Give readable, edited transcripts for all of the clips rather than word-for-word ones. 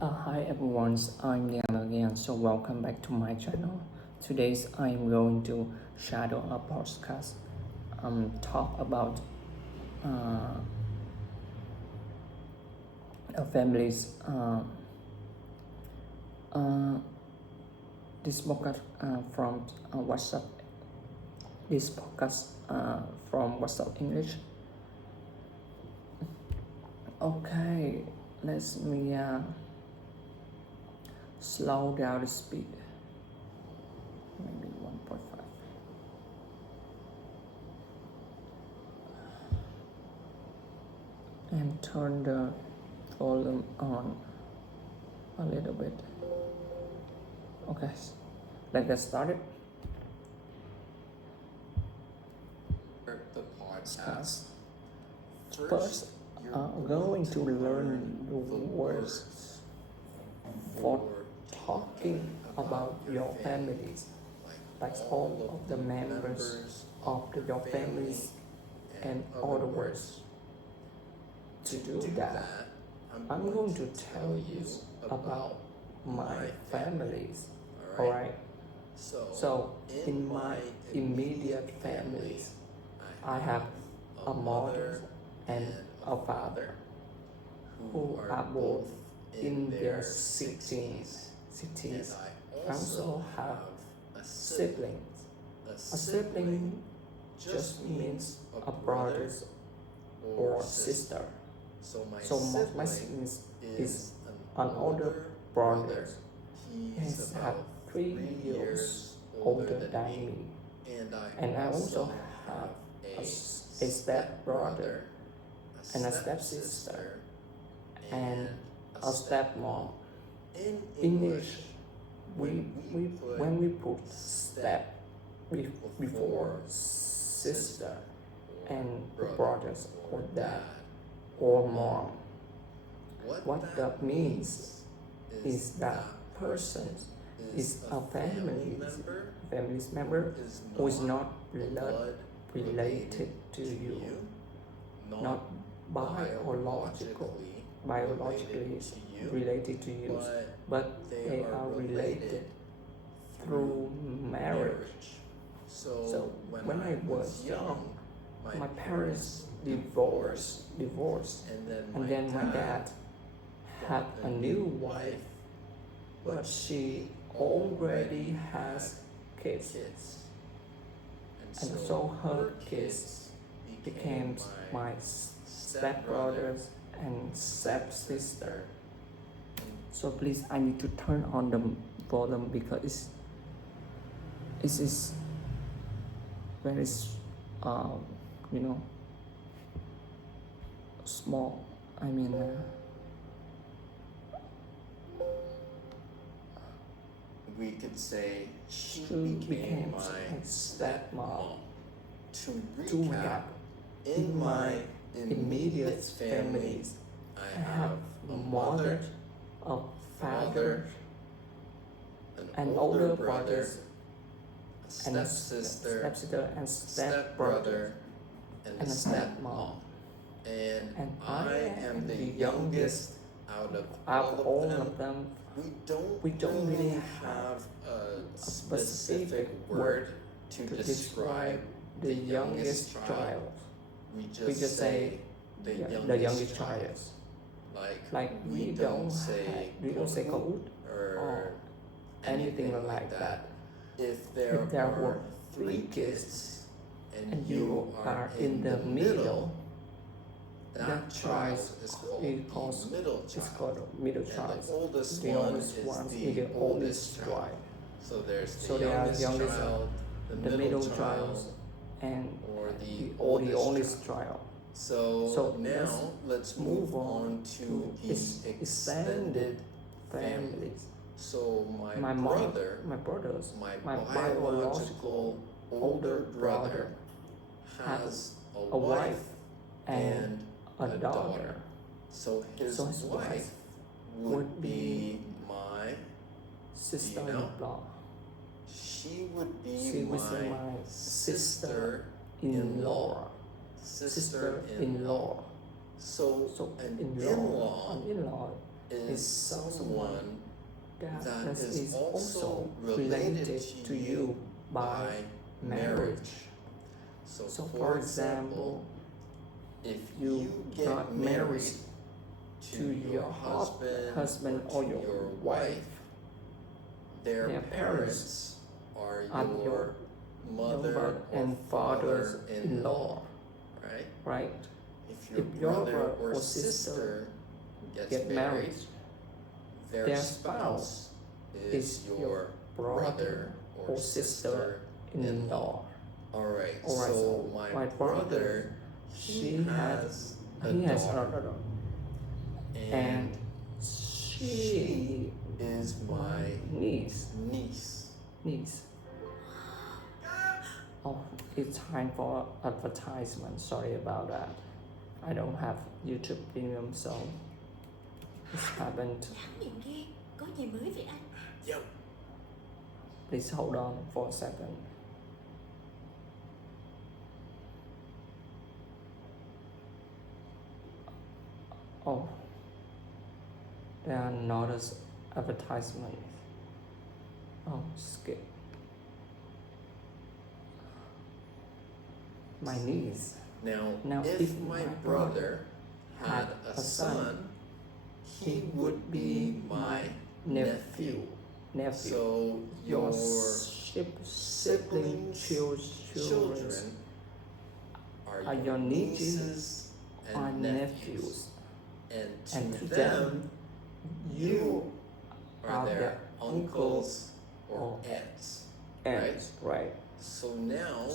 Hi everyone, I'm Liam again, so welcome back to my channel. Today I'm going to shadow a podcast, talk about uh, a family's uh, this podcast from WhatsApp. This podcast from WhatsApp English. Okay, let me slow down the speed. Maybe 1.5. And turn the volume on a little bit. Okay, let's get started. The podcast. First, I'm going to learn the words for talking about your families, like all of the members of your families and all the words. To do that, I'm going to tell you about my families, alright? So, in my immediate families, I have a mother and a father who are both in their 60s. I also have siblings. A sibling just means a brother or sister. So my siblings is an older brother. He's have 3 years older than me. And I also have a step brother and a step sister and a stepmom. In English, when we put step before sister and brothers or dad or mom, what that means is that person is a family member who is not blood related to you, not biologically related to you, but they are related through marriage. So when I was young, my parents divorced, and then my dad had a new wife, but she already has kids, and so her kids became my stepbrothers and stepsister. So please, I need to turn on the volume because it is very you know, small. I mean we could say she became my stepmom. To To recap, in my immediate families, I have a mother, a father, an older brother, and a stepsister and stepbrother, and a stepmom. And I am the youngest out of all of them. We don't really have a specific word to describe the youngest child. We just say the youngest child. Like we don't say code or anything like that. If there were 3 kids and you are in the middle, that child is called middle child. The oldest one is the oldest child. So there's So the they are youngest youngest child, the middle child, and or the oldest oldest child. child. So now let's move on to the extended families. So my brother, my brothers, my biological older brother has a wife and a daughter. So his wife would be my sister-in-law. She would be She was my my sister-in-law. sister-in-law. So an in-law, in-law an in-law is someone that that is also related to you by marriage. So for example, if you get got married to your husband or your wife, their their parents are are your your mother and father-in-law, right? right? If If your your brother brother or sister get gets married, married, their their spouse is your brother or sister-in-law. Alright, Alright, so my brother, he has a a daughter, daughter, and and she is my niece. niece. Oh, it's time for advertisement. Sorry about that. I don't have YouTube Premium, so it's happened. Lắm miệng ghê, có gì mới vậy anh? Please hold on for a second. Oh, there are not as advertisement. Oh, skip. My niece Now, if my brother had a son, he would be my nephew. So your your sibling children are your nieces are and nephews. nephews, And to them, you are their uncles or aunts. right? So now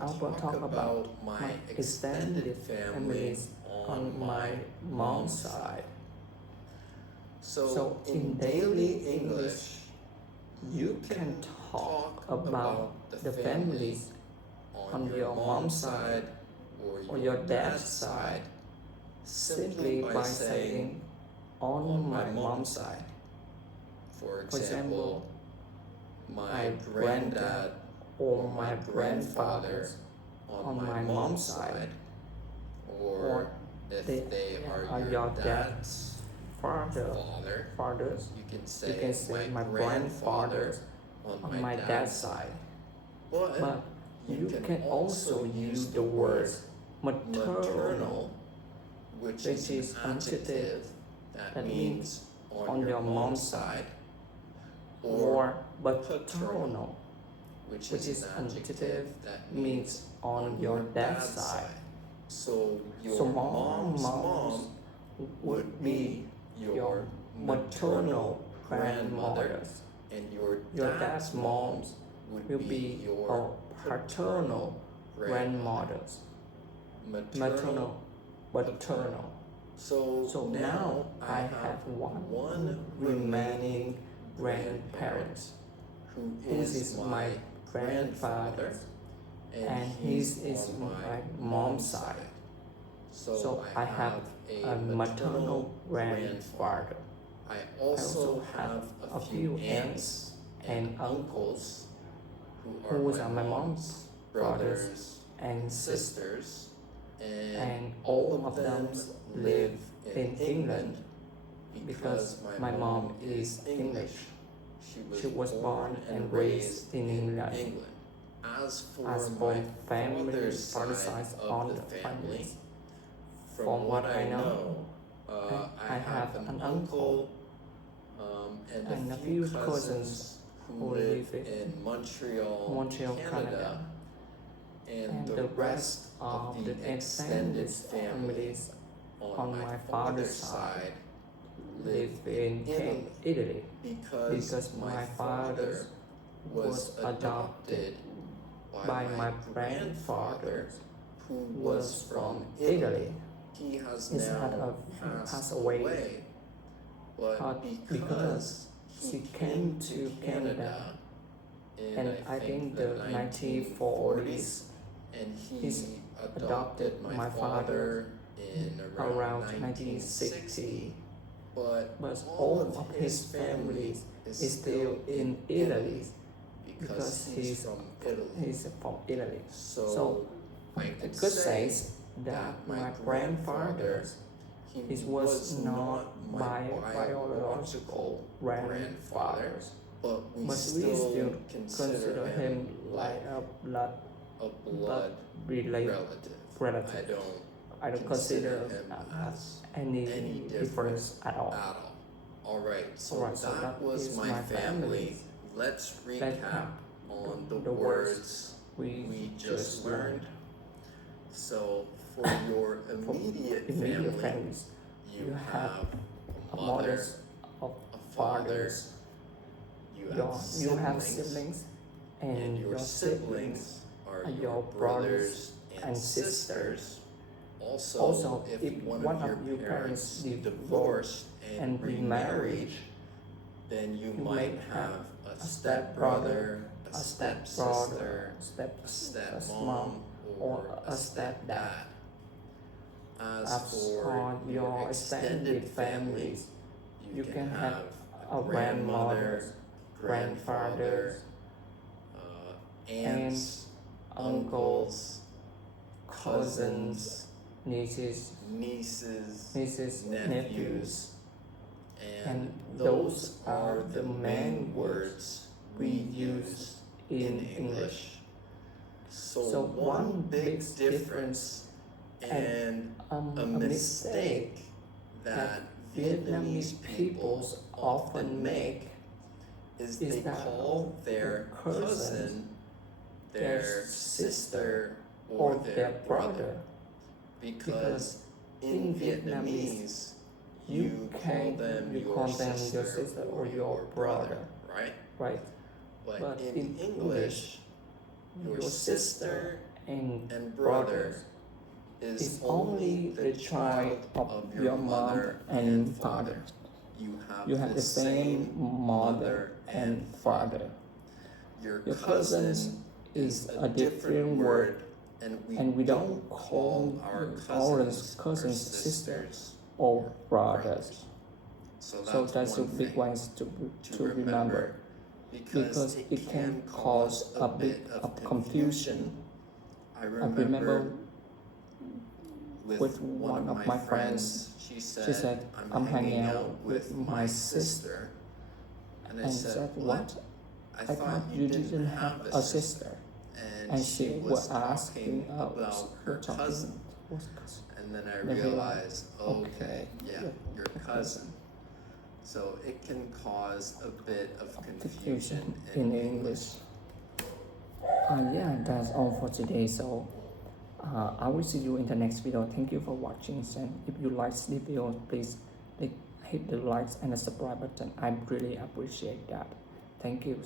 I will talk about my extended families on my mom's side. So in daily English, you can talk about the families on your mom's side or your dad's side simply by saying on my mom's side. For For example, my granddad or my grandfather on my mom's side, or if they are your dad's fathers, you can you can say my grandfather on my dad's side. But you can also use the word maternal, which is an adjective that means on your mom's side, or paternal, which which is an adjective that means on your dad's side. So your So mom's mom moms would be your maternal grandmothers, and your your dad's moms will be your paternal grandmothers, maternal, paternal. So now I have one remaining grandparent, who who is my grandfather, and he is my mom's side. So I have a maternal grandfather. I also have a few aunts and uncles who are my mom's brothers and sisters, and all of them live in England because my mom is English. She was born and raised in England. As As for for my father father's side side on of the the family, family, from what I know, I have an uncle and a few cousins who live in Montreal, Canada, and the rest of the extended families on my father's side live in Italy because my father was adopted by my grandfather who was from Italy. He has He's had now passed away, but because he came to Canada in I think the 1940s, and he he adopted my father in around around 1960. but But all of his family is still in Italy because he's from Italy. He's from Italy. So I I could could say say that my grandfather, He was not my biological grandfather, but we but we still still consider him like a blood a blood related relative. I don't consider him as any any difference at all. at all. Alright, so Alright, so that that was is my my family. family. Let's Let's recap on the the words We just learned. So for your For immediate immediate family, families, you have a mother, mothers of a father, fathers, you have siblings, and your siblings are your brothers and sisters. Also, if one of your parents divorced and remarried, then you might have a stepbrother, a stepsister, a stepmom, or a stepdad. As for your extended families, you can have a grandmother, grandfather, aunts, uncles, cousins, nieces, nieces, nephews, nephews, and and those are the main words we use in English. So one big difference and a mistake that Vietnamese peoples often make is they call their cousin their sister or their brother, because in Vietnamese you call them your sister or your brother, right? right? But in English, your sister And and brother is only the child of your mother and father. you have the same mother and father. Your Your cousin is a different word, and we don't call our our cousins cousins sisters. or brothers. So So that's a one big thing one to remember, because it can cause a bit of confusion. I remember remember with one of my friends, she she said, I'm hanging out with my sister. And I and said, said, what? I thought you didn't have a sister. And she was asking about her talking- cousin. was cousin. And then I Then I realized, okay, okay, yeah, your cousin. So it can cause a bit of confusion in English. Yeah, that's all for today. So I will see you in the next video. Thank you for watching. And if you like this video, please hit the likes and the subscribe button. I really appreciate that. Thank you.